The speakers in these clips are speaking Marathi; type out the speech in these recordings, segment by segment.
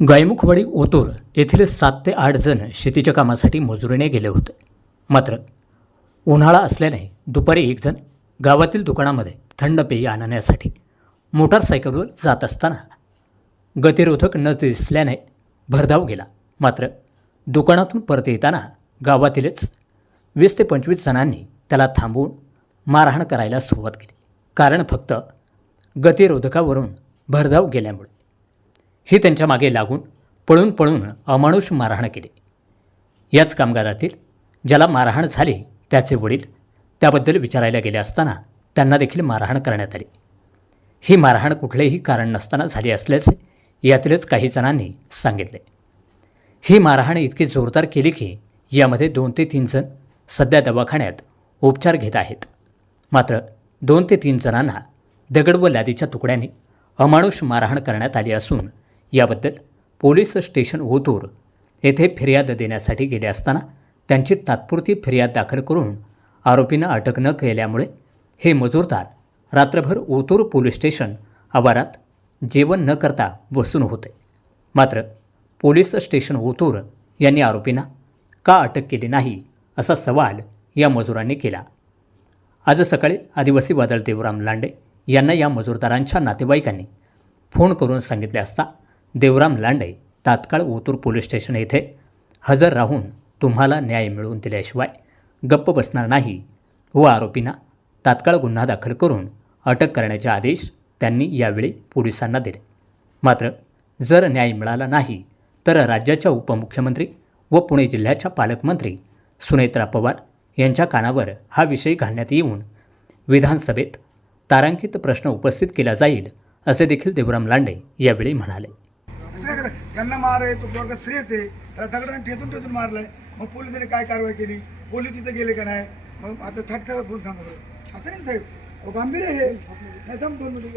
गायमुखवाडी ओतूर येथील 7 ते 8 जण शेतीच्या कामासाठी मजुरीने गेले होते. मात्र उन्हाळा असल्याने दुपारी एक जण गावातील दुकानामध्ये थंड पेय आणण्यासाठी मोटारसायकलवर जात असताना गतिरोधक न दिसल्याने भरधाव गेला. मात्र दुकानातून परत येताना गावातीलच 20 ते 25 जणांनी त्याला थांबवून मारहाण करायला सुरुवात केली. कारण फक्त गतिरोधकावरून भरधाव गेल्यामुळे ही त्यांच्या मागे लागून पळून पळून अमानुष मारहाण केली. याच कामगारातील ज्याला मारहाण झाली त्याचे वडील त्याबद्दल विचारायला गेले असताना त्यांना देखील मारहाण करण्यात आली. ही मारहाण कुठलेही कारण नसताना झाली असल्याचे यातीलच काही जणांनी सांगितले. ही मारहाण इतकी जोरदार केली की यामध्ये 2 ते 3 जण सध्या दवाखान्यात उपचार घेत आहेत. मात्र 2 ते 3 जणांना दगड व लादीच्या तुकड्यांनी अमानुष मारहाण करण्यात आली असून याबद्दल पोलीस स्टेशन ओतूर येथे फिर्याद देण्यासाठी गेले असताना त्यांची तात्पुरती फिर्याद दाखल करून आरोपींना अटक न केल्यामुळे हे मजूरदार रात्रभर ओतूर पोलीस स्टेशन आवारात जेवण न करता बसून होते. मात्र पोलीस स्टेशन ओतूर यांनी आरोपींना का अटक केली नाही असा सवाल या मजुरांनी केला. आज सकाळी आदिवासी बादल देवराम लांडे यांना या मजूरदारांच्या नातेवाईकांनी फोन करून सांगितले असता देवराम लांडे तात्काळ ओतूर पोलीस स्टेशन येथे हजर राहून तुम्हाला न्याय मिळवून दिल्याशिवाय गप्प बसणार नाही व आरोपींना तात्काळ गुन्हा दाखल करून अटक करण्याचे आदेश त्यांनी यावेळी पोलिसांना दिले. मात्र जर न्याय मिळाला नाही तर राज्याच्या उपमुख्यमंत्री व पुणे जिल्ह्याच्या पालकमंत्री सुनेत्रा पवार यांच्या कानावर हा विषय घालण्यात येऊन विधानसभेत तारांकित प्रश्न उपस्थित केला जाईल असे देखील देवराम लांडे यावेळी म्हणाले. त्यांना मार आहे तो पोरगा श्रेय ते त्याला दगडाने ठेचून मारलाय. मग पोलिसांनी काय कारवाई केली? पोलीस तिथे गेले का नाही? मग आता थटकावर फोन सांगा बरं. असं नाही साहेब, अहो गांभीर आहे हे. नाही दम 2 मिनिटं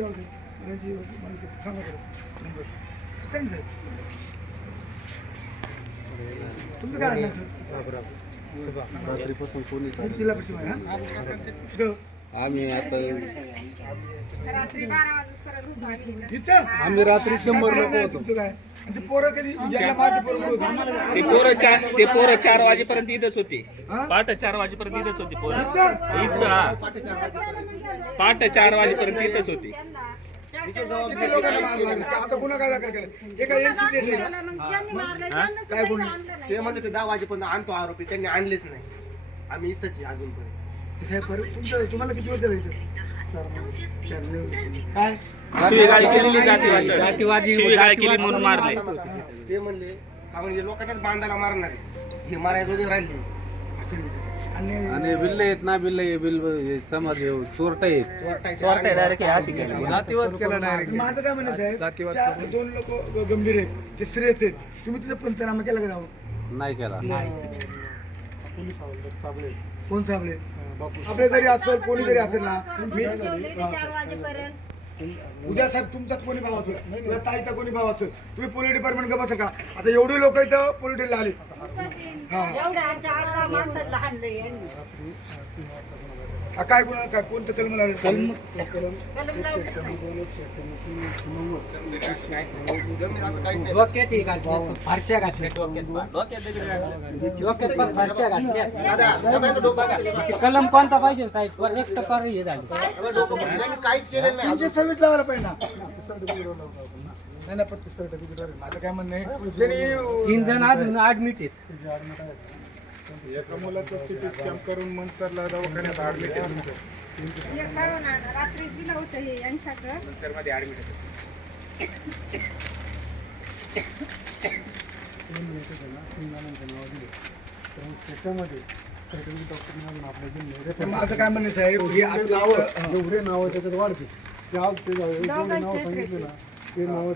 सांगा बरं. असं नाही साहेब, तुमचं काय आणलं सर? जिल्हापासून आहे हा? आम्ही आता रात्री 12 वाजता तिथं आम्ही रात्री 100 लोक होतो. तुमचं काय? आणि ते पोरं कधी ज्याला माझी पोरं होती ते पोरं 4 वाजेपर्यंत इथंच होते. पहाटे 4 वाजेपर्यंत इथंच होती पोरं. इथं पहाटे 4 वाजेपर्यंत इथंच होती. किती लोकांना मारलं लागलं? आता गुन्हा काय दाखल केला? एका एनसी देते काय गुन्हा? ते म्हणते 10 वाजेपर्यंत आणतो आरोपी, त्यांनी आणलेच नाही. आम्ही इथंच आहे अजूनपर्यंत. साहेब बरं तुम्हाला किती वर्ष झालं इथं? 4 काय शिवीगाळ केलेली, जातीवादी शिवीगाळ केली म्हणून मारले. ते म्हणले का म्हणजे लोकांच्याच बांधाला मारणार आहे. हे मारायला रोज राहिले. आणि बिल्ले आहेत ना, बिल्ले बिल समाज चोरटा आहेत. चोरटे डायरेक्ट अशी केली. जातीवाद केला डायरेक्ट. माझं काय म्हणत आहे, 2 लोक गंभीर आहेत, ते श्रेयस आहेत. तुम्ही तिथं पंचनामा केला का जाऊन? नाही केला. कोण साबळे? आपल्या जरी असेल, कोणी जरी असेल ना, मी उद्या साहेब तुमचा कोणी भाव असेल किंवा ताईचा कोणी भाव असेल, तुम्ही पोलीस डिपार्टमेंट का बसेल का? आता एवढी लोक इथं पोलीस स्टेशनला आले. काय गुन्हा, काय कोणतं कलम लागलं? कलम कोणता पाहिजे साहेब? एक टक्कर हे झालं. काहीच केलेलं नाही. 326 लावायला पाहिजे ना. नाही ना, माझं काय म्हणणं आहे, त्यांनी 3 जण अजून ऍडमिट आहेत. एका मुलाचा सिटी स्कॅन करून मंचरला दवाखान्यात ऍडमिट आहे. रात्री दिलं होतं हे यांच्याकडं मध्ये ऍडमिट होते. त्याच्यामध्ये सर्टिफिकेट डॉक्टर आपल्या माझं काय म्हणणं साहेब, हे जेवढे नाव त्याच्यात वाढते ते नाव सांगितले ना, ते नाव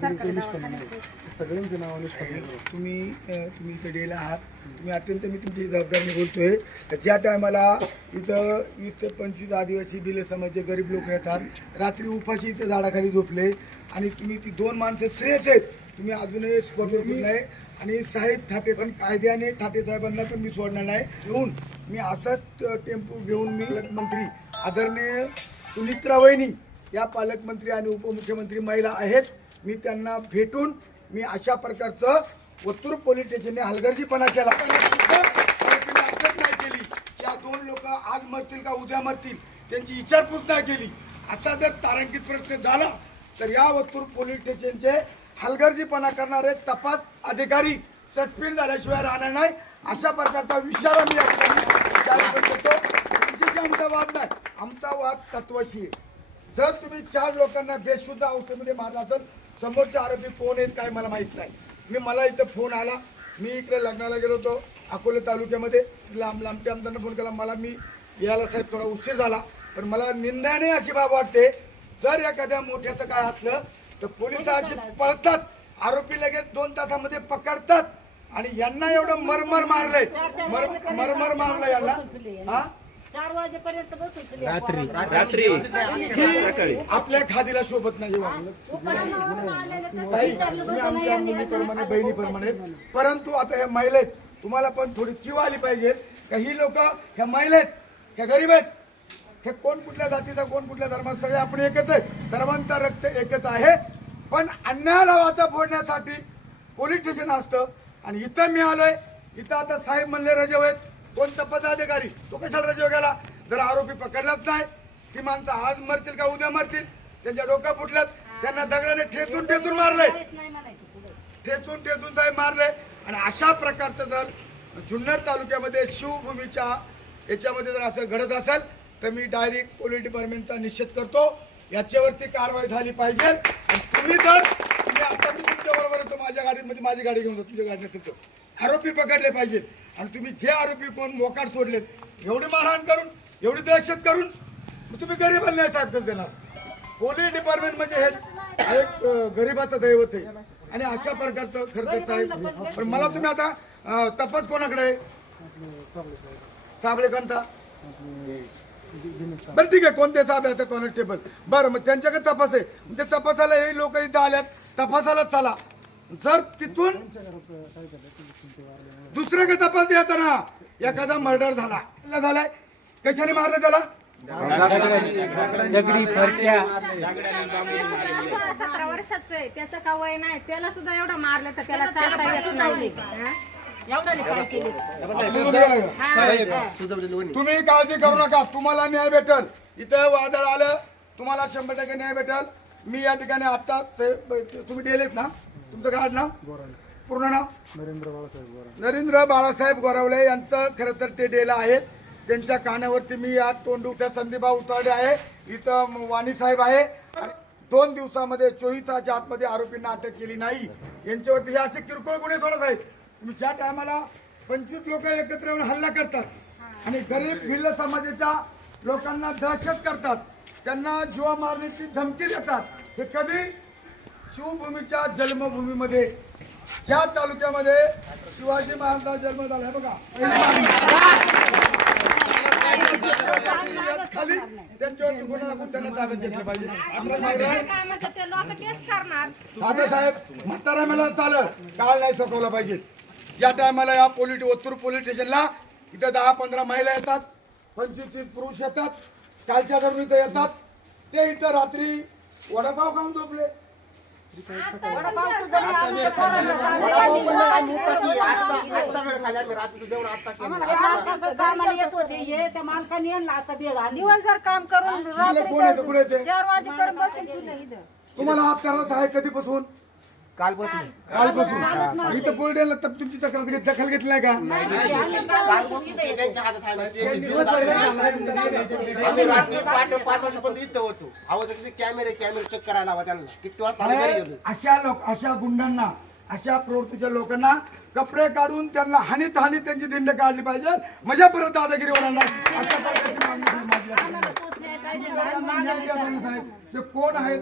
सगळ्यांचे नाव निष्पन्न. तुम्ही इथं डेला आहात, तुम्ही अत्यंत, मी तुमची जबाबदारीने बोलतोय. ज्या टायमाला इथं 20 ते 25 आदिवासी बिले समाजाचे गरीब लोक येतात, रात्री उपाशी इथं झाडाखाली झोपले आणि तुम्ही ती 2 माणसं श्रेयस आहेत. तुम्ही अजूनही स्पॉटवर कुठलाय आणि साहेब थापे, पण कायद्याने थापे साहेबांना पण मी सोडणार नाही. घेऊन मी असाच टेम्पो घेऊन मी पालकमंत्री आदरणीय सुनित्रा वहिनी या पालकमंत्री आणि उपमुख्यमंत्री महिला आहेत, मी त्यांना भेटून मी अशा प्रकारचं ओतूर पोलीस स्टेशनने हलगर्जीपणा केला. आरोपीने अटक नाही केली. त्या 2 लोक आज मरतील का उद्या मरतील त्यांची विचारपूस नाही केली. असा जर तारांकित प्रश्न झाला तर या ओतूर पोलीस स्टेशनचे हलगर्जीपणा करणारे तपास अधिकारी सस्पेंड झाल्याशिवाय राहणार नाही. अशा प्रकारचा विचार मी या ठिकाणी जाहीर करतो. तुमच्याशी आमचा वाद नाही, आमचा वाद तत्वाशी आहे. जर तुम्ही 4 लोकांना बेशुद्ध अवस्थेमध्ये मारला असेल, समोरचे आरोपी कोण आहेत काय मला माहीत नाही. मला इथं फोन आला, मी इकडे लग्नाला गेलो होतो अकोले तालुक्यामध्ये, लांबच्या आमदारांना फोन केला. मला मी यायला साहेब थोडा उशीर झाला, पण मला निंदाने अशी बाब वाटते जर एखाद्या मोठ्याचं काय असलं तर पोलिस अशी पळतात, आरोपी लगेच 2 तासामध्ये पकडतात. आणि यांना एवढं मरमर मारलंय, मरमर मारलंय यांना. हा 4 वाजेपर्यंत बसून रात्री ही आपल्या खादीला शोभत नाही. ताई तुम्ही आमच्या मुलीप्रमाणे बहिणीप्रमाणे, परंतु आता ह्या महिला आहेत, तुम्हाला पण थोडी किंवा आली पाहिजे का ही लोक ह्या महिला आहेत, ह्या गरीब आहेत, हे कोण कुठल्या जातीचा कोण कुठल्या धर्माचा सगळे आपण एकच आहे, सर्वांचा रक्त एकच आहे. पण अन्यायाला वाचा फोडण्यासाठी पोलीस स्टेशन असतं. आणि इथं मी आलोय, इथं आता साहेब म्हणले रजेव आहेत, कोण तपास अधिकारी तो कशाला रजेव गेला? जर आरोपी पकडलाच नाही, ती माणसं आज मरतील का उद्या मरतील, त्यांच्या डोक्या फुटल्यात, त्यांना दगडाने ठेचून मारलंय, ठेचून साहेब मारले. आणि अशा प्रकारचं जर जुन्नर तालुक्यामध्ये शिवभूमीच्या याच्यामध्ये जर असं घडत असेल तर मी डायरेक्ट पोलीस डिपार्टमेंटचा निषेध करतो. याच्यावरती कारवाई झाली पाहिजे. आणि तुम्ही आता मी तुमच्या बरोबर येतो माझ्या गाडीमध्ये, माझी गाडी घेऊन जातो, तुमच्या गाडी नसेल तर आरोपी पकडले पाहिजेत. आणि तुम्ही जे आरोपी कोण मोकाट सोडलेत, एवढी मारहाण करून, एवढी दहशत करून तुम्ही गरीबाला नाही साहेब कसं देणार? पोलीस डिपार्टमेंट म्हणजे हे एक गरीबाचं दैवत आहे. आणि अशा प्रकारचं खरं तर साहेब, पण मला तुम्ही आता तपास कोणाकडे आहे? साबळे कोणता? बरं ठीक आहे, कोणते साहेब आहे कॉन्स्टेबल? बरं, मग त्यांच्याकडे तपास आहे, म्हणजे तपासाला हे लोक इथं आल्यात, तपासाला चला. जर तिथून दुसऱ्याकडे तपास द्यायचा ना, एखादा मर्डर झालाय, कशाने मारलं त्याला? 17 वर्षाचं आहे, त्याचं का वय नाही, त्याला सुद्धा एवढं मारलं तर त्याला चालता येत नाही. तुम्ही काळजी करू नका, तुम्हाला न्याय भेटल. इथं वादळ आलं, तुम्हाला 100% न्याय भेटल. मी या ठिकाणी आता तुम्ही डेलेत ना, तुमचं काय नाव पूर्ण नाव? नरेंद्र बाळासाहेब गोरावले यांचं खरं तर ते डेला आहेत. त्यांच्या कानावरती मी या तोंडुक्या संदीपभाऊ उतारले आहे. इथं वाणी साहेब आहे. 2 दिवसामध्ये 24 तासाच्या आतमध्ये आरोपींना अटक केली नाही. यांच्यावरती हे असे किरकोळ गुन्हे सोडत आहेत. तुम्ही ज्या टायमाला 25 लोक एकत्र येऊन हल्ला करतात आणि गरीब भिल्ल समाजाच्या लोकांना दहशत करतात, त्यांना जीवा मारण्याची धमकी देतात, हे कधी? शिवभूमीच्या जन्मभूमीमध्ये, ज्या तालुक्यामध्ये शिवाजी महाराजांचा जन्म झाला बघा, खाली त्यांच्यावरती गुन्हा दाखवून त्यांना ताब्यात घेतलं पाहिजे. ते लोक तेच करणार. दादासाहेब म्हातारा मला चालत काळ नाही सोडवला पाहिजे. ज्या टायमाला या ओतूर पोलीस स्टेशनला इथं 10-15 महिला येतात, 25-30 पुरुष येतात, कालच्या धरून इथं येतात, ते इथं रात्री वडापाव खाऊन झोपले. दिवसभर काम करून कोण येतं पुढे ते? 4 वाजेपर्यंत बसून ठेवलं इथं. तुम्हाला हात करायचा आहे कधीपासून? कालपासून. इथं पोलिटिकल तुमची तक्रार दखल घेतली नाही का? त्यांच्या हातात आम्ही रात्री 5 वाजेपर्यंत इथं होतो. कॅमेरे चेक करायला हवा त्यांना. किती वाजता? अशा गुंडांना, अशा प्रवृत्तीच्या लोकांना कपडे काढून त्यांना हानीत त्यांची दिंड काढली पाहिजे. मजा परत दादागिरी होणार नाही. अशा प्रकारची मागणी न्याय द्या साहेब. ते कोण आहेत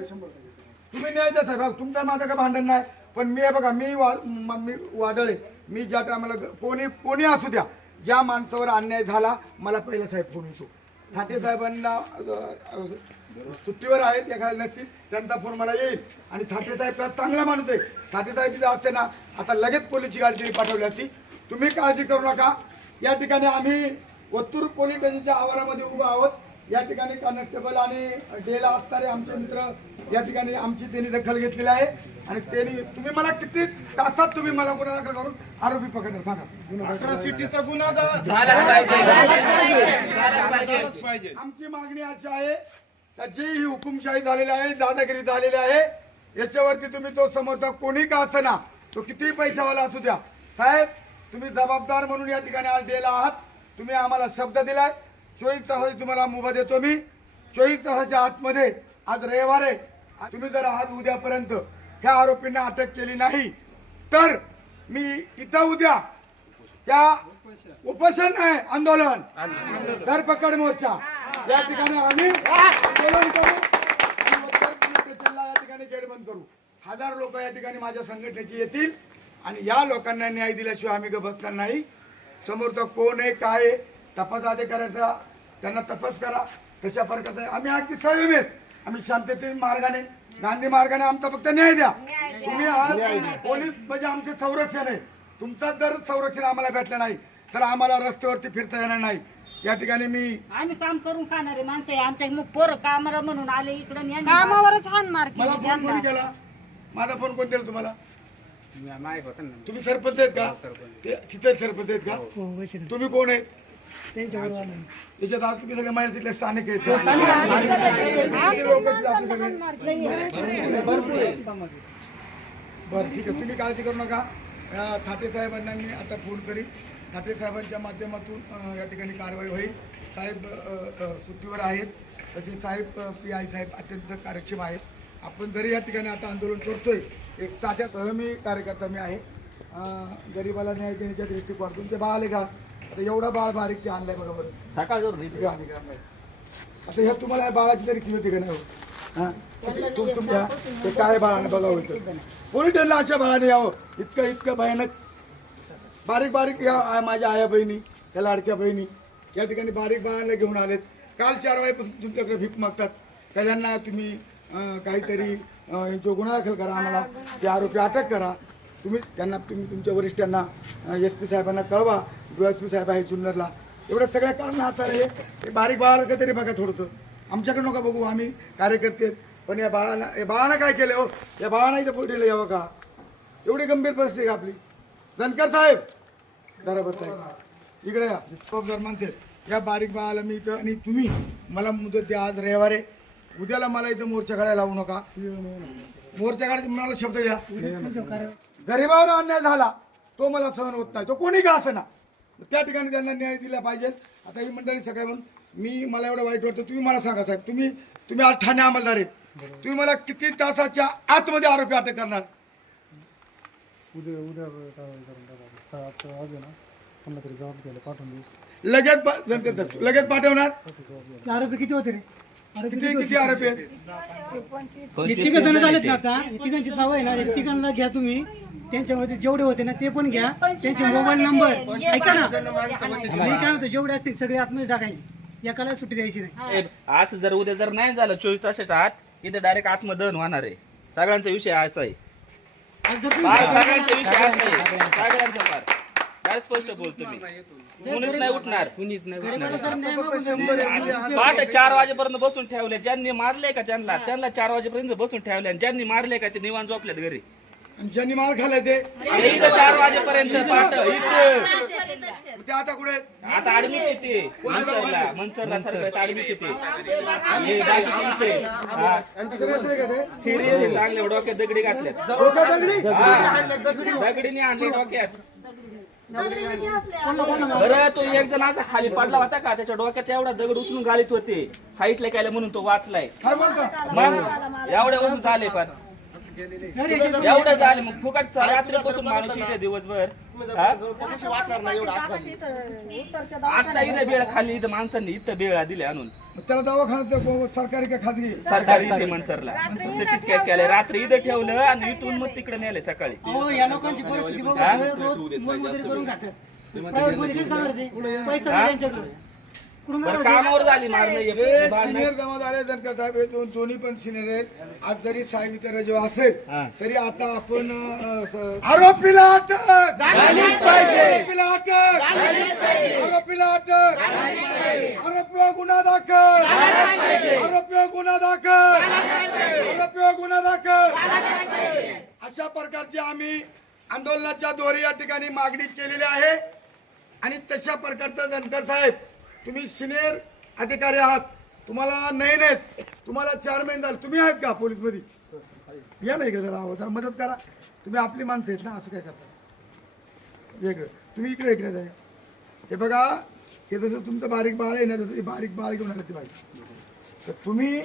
तुम्ही न्याय द्या साहेब. तुमच्या माझं काय भांडण नाही, पण मी बघा मी वादळ आहे. मी ज्या टायमाला कोणी असू द्या, ज्या माणसावर अन्याय झाला मला पहिला साहेब फोन येतो. ठाटे साहेबांना सुट्टीवर आहेत, एखाद्या नसतील, त्यांचा फोन मला येईल. आणि ठाटे साहेब चांगला माणूस आहे. ठाटे साहेब तिथे असते ना, आता लगेच पोलीसची गाडी तरी पाठवली असती. तुम्ही काळजी करू नका. या ठिकाणी आम्ही ओतूर पोलीस स्टेशनच्या आवारामध्ये उभा आहोत. या ठिकाणी कॉन्स्टेबल आणि डेला असणारे आमचे मित्र या ठिकाणी आमची त्यांनी दखल घेतलेली आहे आणि त्यांनी तुम्ही मला किती तासात तुम्ही मला गुन्हा दाखल करून आरोपी पकडणार सांगा. अट्रॉसिटीचा गुन्हा आमची मागणी अशी आहे का जी ही हुकुमशाही झालेली आहे, दादागिरी झालेली आहे, याच्यावरती तुम्ही तो समर्थक कोणी का असना, तो कितीही पैशावाला असू द्या, साहेब तुम्ही जबाबदार म्हणून या ठिकाणी आज दिला आहात. तुम्ही आम्हाला शब्द दिलाय 24 तासाची तुम्हाला मुभा देतो मी. 24 तासाच्या आतमध्ये आज रविवार आहे, तुम्ही जर आज उद्यापर्यंत ह्या आरोपींना अटक केली नाही तर मी इथं उद्या त्या उपोषण नाही आंदोलन धरपकड मोर्चा या ठिकाणी आम्ही आंदोलन करू आणि उत्तर पोलीस स्टेशनला या ठिकाणी गेट बंद करू. 1000 लोक या ठिकाणी माझ्या संघटनेची येतील आणि या लोकांना न्याय दिल्याशिवाय आम्ही बसणार नाही. समोरचा कोण आहे काय आहे तपास अधिकाऱ्याचा त्यांना तपास करा. तशा प्रकारचा आम्ही अगदी संयम आहेत. आम्ही शांततेच्या मार्गाने गांधी मार्गाने आमचा फक्त न्याय द्या. तुम्ही आज पोलीस म्हणजे आमचे संरक्षण आहे. तुमचा जर संरक्षण आम्हाला भेटलं नाही तर आम्हाला रस्त्यावरती फिरता येणार नाही. या ठिकाणी मी आम्ही काम करून खाणारे माणसं आहे. आमच्या पोरं कामाला म्हणून आले इकडे कामावरच हान मार मला फोन कोणी केला? माझा फोन कोण दिला तुम्हाला? तुम्ही सरपंच आहेत का? ते तिथे सरपंच आहेत का? तुम्ही कोण आहेत? त्याच्यात आज तुम्ही सगळे माहिती तिथले स्थानिक आहेत. बरं ठीक आहे, तुम्ही काळजी करू नका. ठाटे साहेबांना मी आता फोन करीन. ठाटे साहेबांच्या माध्यमातून या ठिकाणी कारवाई होईल. साहेब सुट्टीवर आहेत, तसेच साहेब PI साहेब अत्यंत कार्यक्षम आहेत. आपण जरी या ठिकाणी आता आंदोलन करतोय, एक साध्या सहमी कार्यकर्ता मी आहे. गरिबाला न्याय देण्याच्या दृष्टिकोनातून ते बाळ घाल आता एवढा बाळ बारीक ते आणलाय बघा बरं. सकाळ आता ह्या तुम्हाला बाळाची तरी किंमत आहे का नाही? हां तुमच्या ते काय बाळाने बघा होतं पोलीस स्टेशनला अशा बाळाने यावं. इतकं भयानक बारीक बारीक या माझ्या आया बहिणी या लाडक्या बहिणी या ठिकाणी बारीक बाळांना घेऊन आलेत. काल 4 वाजेपासून तुमच्याकडे भीक मागतात का यांना तुम्ही काहीतरी यांचा गुन्हा दाखल करा, आम्हाला ते आरोपी अटक करा. तुम्ही तुमच्या वरिष्ठांना SP साहेबांना कळवा. SP साहेब आहे जुन्नरला. एवढ्या सगळ्या कारण हाताला हे बारीक बाळाला काहीतरी बघा थोडंसं. आमच्याकडे नका बघू, आम्ही कार्यकर्ते आहेत. पण या बाळानं काय केलं हो? या बाळानं इथं पोटीला यावं का? एवढी गंभीर परिस्थिती आहे आपली. जानकर साहेब बरोबर साहेब इकडे या. जबाबदार माणसे या बारीक बाळाला मी इथं आणि तुम्ही मला मुदत द्या. आज रविवार आहे, उद्याला मला इथं मोर्चा काढायला लावू नका. मोर्चा काढायचा मला शब्द द्या. गरिबावर अन्याय झाला तो मला सहन होत नाही, तो कोणी का असं ना. त्या ठिकाणी त्यांना न्याय दिला पाहिजे. आता ही मंडळी सगळ्या म्हणून मला एवढं वाईट वाटतं. तुम्ही मला सांगा साहेब, तुम्ही आज ठाणे अंमलदार आहेत, तुम्ही मला किती तासाच्या आतमध्ये आरोपी अटक करणार? उद्या आज आहे ना कोणाला तरी जबाब द्यायला पाठवून देऊ. लगेच पाठवणार. आरोपी किती होते रे? किती आरोपी आहेत? तिघ जण झालेत ना आता. तिघांची नाव आहे ना, तिघांना घ्या तुम्ही. त्यांच्यामध्ये जेवढे होते ना ते पण घ्या. त्यांचे मोबाईल नंबर ऐका ना. मी काय म्हणतो, जेवढे असतील सगळे आतमध्ये टाकायचे, एकाला सुट्टी द्यायची नाही. असं जर उद्या जर नाही झालं 24 तासाच्या आत, इथे डायरेक्ट आतमध्ये दहन होणार आहे. सगळ्यांचा विषय हाच आहे. सगळ्यांचा विषय हाच आहे. सगळ्यांचा फार काय स्पष्ट बोलतो मी. कुणीच नाही उठणार. पहाटे 4 वाजेपर्यंत बसून ठेवले. ज्यांनी मारले का त्यांना 4 वाजेपर्यंत बसून ठेवले. ज्यांनी मारले का ते निवांत झोपल्यात घरी. आणि ज्यांनी मार खाल्लाय ते इथं 4 वाजेपर्यंत ते आता कुठे आहेत? आता ऍडमिट येते मनसरला सरकार ऍडमिट येते. चांगले डोक्यात दगडी घातल्यात. दगडीने आणले डोक्यात. बरं तो एक जण असा खाली पडला होता का, त्याच्या डोक्यात एवढा दगड उचलून गालीत होते. साईटला केलं म्हणून तो वाचलाय. मग एवढे वस्तू झाले पण एवढं झाले. मग फुकट रात्रीपासून माणूस इथे दिवसभर. आता इथे बेळ खाली इथं माणसांनी इथं बेळा दिले आणून. त्याला दवाखान्यात सरकारी का खाजगी? सरकारी इथे मनसरला सिटीत केले. रात्री इथं ठेवलं आणि इथून मग तिकडे नेले सकाळी. या लोकांची परिस्थिती बघा, रोज मोलमजुरी करून खातात. प्रायव्हेट मध्ये काय सांगणार ते? पैसा नाही त्यांच्याकडे. बरं, कामावर झाली मारणं हे हे बाळ नाही. सिनियर जमादार आहे धनकर साहेब, हे दोन्ही पण सिनियर आहेत. आज जरी साहेब इतर जेव्हा असेल तरी आता आपण आरोपीला अटक आरोपीला अटक आरोपीला अटक आरोपीवर गुन्हा दाखल आरोपीवर गुन्हा दाखल आरोपीवर गुन्हा दाखल अशा प्रकारची आम्ही आंदोलनाच्या द्वारे या ठिकाणी मागणी केलेली आहे. आणि तशा प्रकारचं धनकर साहेब, तुम्ही सिनियर अधिकारी आहात, तुम्हाला नाही तुम्हाला 4 महिने झाले, तुम्ही आहेत का पोलीसमध्ये? या नाही का जरा मदत करा, तुम्ही आपली माणसं आहेत ना, असं काय करता वेगळं? तुम्ही इकडे जाय. हे बघा, हे जसं तुमचं बारीक बाळ आहे ना, तसं हे बारीक बाळ घेऊन आलं ते पाहिजे. तर तुम्ही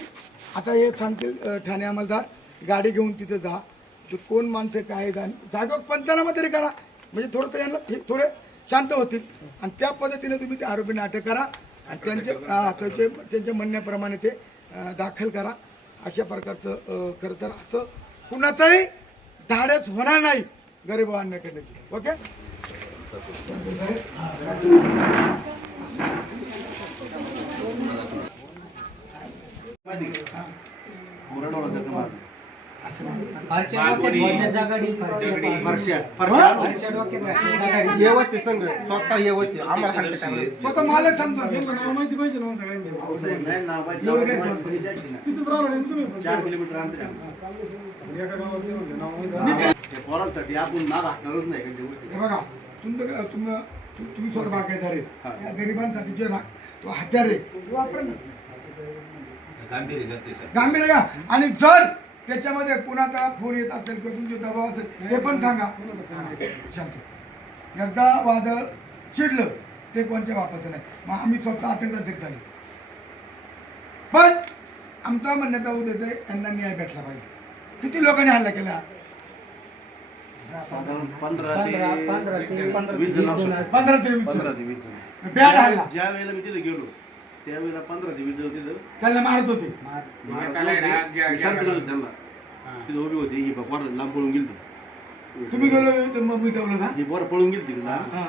आता हे सांगतील ठाणे अंमलदार, गाडी घेऊन तिथं जा, तर कोण माणसं काय जागेवर पंचनामा तरी करा, म्हणजे थोडं यांना थोडे शांत होतील. आणि त्या पद्धतीने तुम्ही त्या आरोपींना अटक करा आणि त्यांच्या म्हणण्याप्रमाणे ते दाखल करा. अशा प्रकारचं खरं तर असं कुणाचंही धाडस होणार नाही गरीब अन्य करण्याची. ओके. येवते संघ स्वतः येवते आम्हाला सांगते काय. स्वतः मालक सांगतो नाव माहिती पाहिजे ना सगळ्यांचे. तिथंच राहिला नाही तुम्ही पण. 4 किलोमीटर अंतर एका गावात येऊन गेले, नाव माहिती. पोरांसाठी आपण ना राहणारच नाही का गोष्टी. हे बघा, तुम्ही स्वतः बागायदार आहे, या गरिबांसाठी जे तो हत्यार आहे ते वापरा ना. गांभीर्य का? आणि जर त्याच्यामध्ये कुणाचा फोन येत असेल किंवा तुमचे दबाव असेल ते पण सांगा. शांत. एकदा वादळ चिडलं ते कोणत्या वापरायचं नाही. मग आम्ही स्वतः अटक अध्यक्ष आहे, पण आमचा म्हणण्याचा उद्देश आहे यांना न्याय भेटला पाहिजे. किती लोकांनी हल्ला केला? साधारण 15 ते 20 जण असू. 15 ते 20 15 ते 20 जण. बॅग हल्ला. ज्या वेळेला मी तिथे गेलो त्यावेळेला 15 ते 20 जण तिथं त्यांना मारत होते. शांत करत होते त्यांना. तिथे उभी होती, ही बघ लांब पळून गेली. तुम्ही गेलो तर मग मिटवलं का? ही वर पळून गेली तिला हा.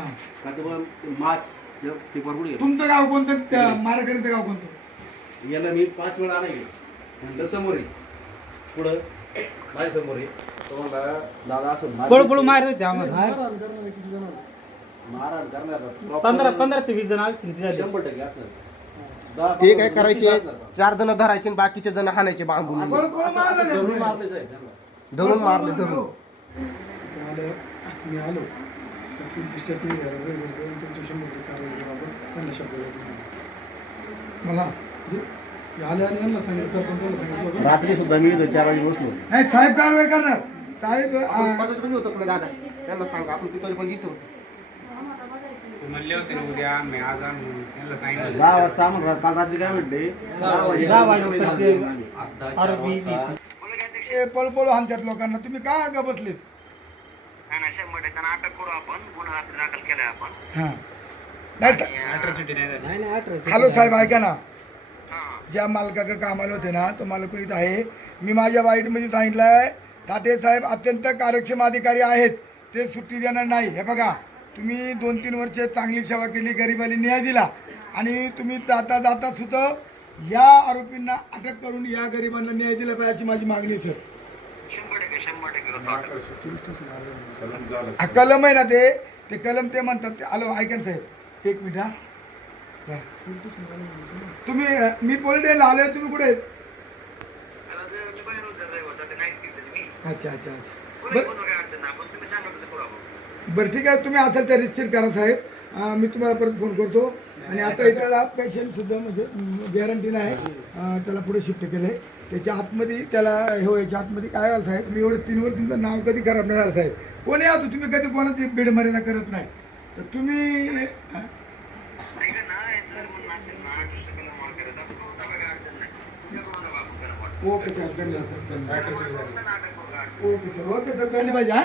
का तर मात ते वर पुढे गेलं. तुमचं गाव कोणतं? मारेकरीचं गाव कोणतं? याला मी 5 वेळा आणाय गेलो. नंतर समोर आहे पुढं माझ्या समोर आहे तुम्हाला दादा असं पळू मारत होते आम्हाला. मारहाण करणार 15 ते 20 जण असतील. 100% असणार. ते काय करायचे, 4 जण धरायचे आणि बाकीचे जण हाणायचे बांबून. कोण मारलं धरून नाही? मारले साहेब त्यांना. धरून मारले धरून. मी आलो तर त्यांची स्टेटमेंट घ्यायला वेळ करतो आणि त्यांच्या 100% कारवाई करावं त्यांना शब्द देतो. मला आले आणि यांना सांगितलं, सरपंच त्यांना सांगितलं होतं. रात्री सुद्धा मी 4 वाजे बसलो. नाही साहेब कारवाई करणार. साहेब बाजूचं पण होतं पण दादा त्यांना सांगा आपण तिथं पण इथं होतो. म्हणले होते ना उद्या आम्ही आज आम्ही त्यांना सांगितलं 10 वाजता आम्हाला काल रात्री काय म्हटले 10 वाजे पळपळ हाणतात लोकांना. तुम्ही काय ग बसलेत? अटक करू आपण, गुन्हा दाखल केलाय आपण. हा. नाही तर- अॅट्रॉसिटी नाही झाली. हॅलो साहेब, ऐका ना, ज्या मालकाकडे कामाला होते ना तो मालक इथं आहे. मी माझ्या वाईटमध्ये सांगितलंय ताटे साहेब अत्यंत कार्यक्षम अधिकारी आहेत, ते सुट्टी देणार नाही. हे बघा, तुम्ही 2-3 वर्ष चांगली सेवा केली, गरिबाला न्याय दिला आणि तुम्ही जाता जाता सुद्धा या आरोपींना अटक करून या गरिबांना न्याय दिला पाहिजे अशी माझी मागणी सर. 100% कलम आहे ना ते कलम ते म्हणतात ते. आलो ऐका ना साहेब, 1 मिनिट. हा तुम्ही मी पोलीस स्टेशनला आलोय, तुम्ही कुठे आहेत? अच्छा अच्छा अच्छा. बरं ठीक आहे, तुम्ही असाल तर रिसिव्ह करा साहेब. मी तुम्हाला परत फोन करतो. आणि आता याच्याला पेशंट सुद्धा म्हणजे गॅरंटी नाही, त्याला पुढे शिफ्ट केलं आहे. त्याच्या आतमध्ये त्याला हे व्हायच्या आतमध्ये काय झालं साहेब, मी एवढं 3 वर्ष तुमचं नाव कधी खराब नाही झालं साहेब. कोणी असो, तुम्ही कधी कोणाची बेड मर्यादा करत नाही. तर तुम्ही ओके साहेब, धन्यवाद. ओके सर, ओके सर, धन्यवाद. हा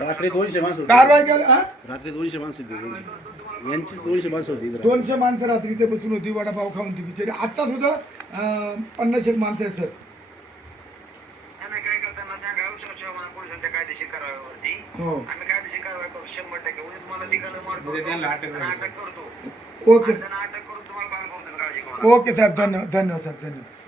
रात्री 200 माणसं होती. कारवाई केली. हा रात्री 200 माणसं होती. यांची 200 माणसं होती. 200 माणसं रात्री इथे बसून होती, वडापाव खाऊन ती बिचारी. आता सुद्धा 50 माणसं आहेत सर. काय करताना सांगा, पोलिसांच्या कायदे कायदेशीर कारवाईवरती हो आम्ही कायदेशीर कारवाई करू 100%. उद्या तुम्हाला ठिकाणं मार्क उद्या त्यांना अटक करतो, करतो. अटक करतो, ओके त्यांना अटक करून तुम्हाला बाहेर करतो, काळजी करू नका. ओके साहेब, धन्यवाद धन्यवाद साहेब, धन्यवाद.